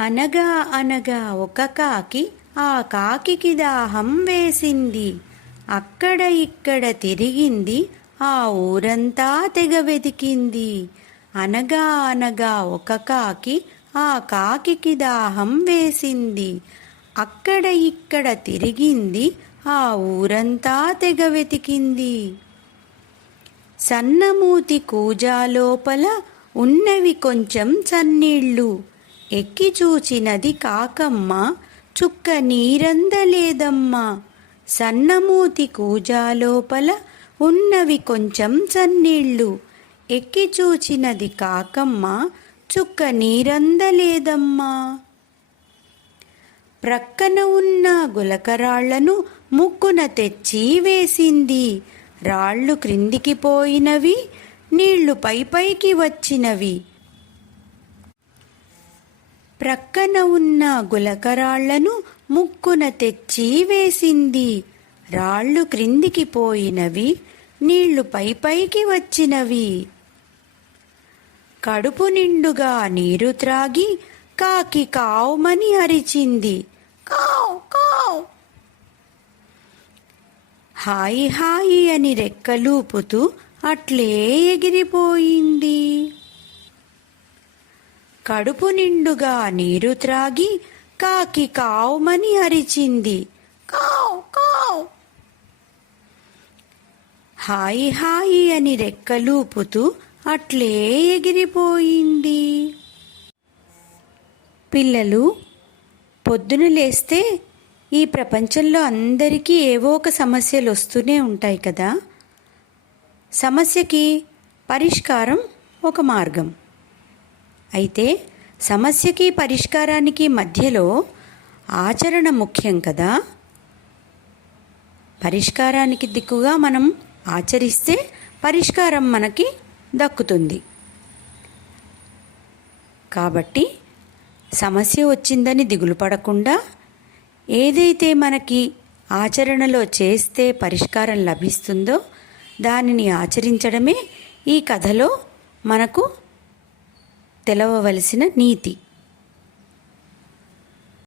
అనగా అనగా ఒక కాకి ఆ కాకికి దాహం వేసింది. అక్కడ ఇక్కడ తిరిగింది ఆ ఊరంతా తెగ వెతికింది. అనగా అనగా ఒక కాకి ఆ కాకికి దాహం వేసింది. అక్కడ ఇక్కడ తిరిగింది ఆ ఊరంతా తెగ వెతికింది. సన్నమూతి కూజా లోపల ఉన్నవి కొంచెం సన్నీళ్ళు. ఎక్కి చూచినది కాకమ్మ చుక్క నీరందలేదమ్మా. సన్నమూతి కూజా లోపల ఉన్నవి కొంచెం సన్నీళ్ళు. ఎక్కి చూచినది కాకమ్మ చుక్క నీరందలేదమ్మా. ప్రక్కన ఉన్న గులకరాళ్ళను ముక్కున తెచ్చి వేసింది. రాళ్ళు క్రిందికి పోయినవి నీళ్ళు పైపైకి వచ్చినవి. ప్రక్కన ఉన్న గులకరాళ్ళను ముక్కున తెచ్చి వేసింది. రాళ్ళు క్రిందికి పోయినవి నీళ్ళు పై పైకి వచ్చినవి. కడుపు నిండుగా నీరు త్రాగి కాకి కావుమని అరిచింది. కావ్ కావ్. హాయి హాయి అని రెక్కలూపుతూ అట్లే ఎగిరిపోయింది. కడుపు నిండుగా నీరు త్రాగి కాకి కావుమని అరిచింది. కావ్ కావ్. హాయి హాయి అని రెక్కలూపుతూ అట్లే ఎగిరిపోయింది. పిల్లలు పొద్దున లేస్తే ఈ ప్రపంచంలో అందరికీ ఏవో ఒక సమస్యలు వస్తూనే ఉంటాయి కదా. సమస్యకి పరిష్కారం ఒక మార్గం. అయితే సమస్యకి పరిష్కారానికి మధ్యలో ఆచరణ ముఖ్యం కదా. పరిష్కారానికి దిక్కుగా మనం ఆచరిస్తే పరిష్కారం మనకి దక్కుతుంది. కాబట్టి సమస్య వచ్చిందని దిగులు పడకుండా ఏదైతే మనకి ఆచరణలో చేస్తే పరిష్కారం లభిస్తుందో దానిని ఆచరించడమే ఈ కథలో మనకు తెలవవలసిన నీతి.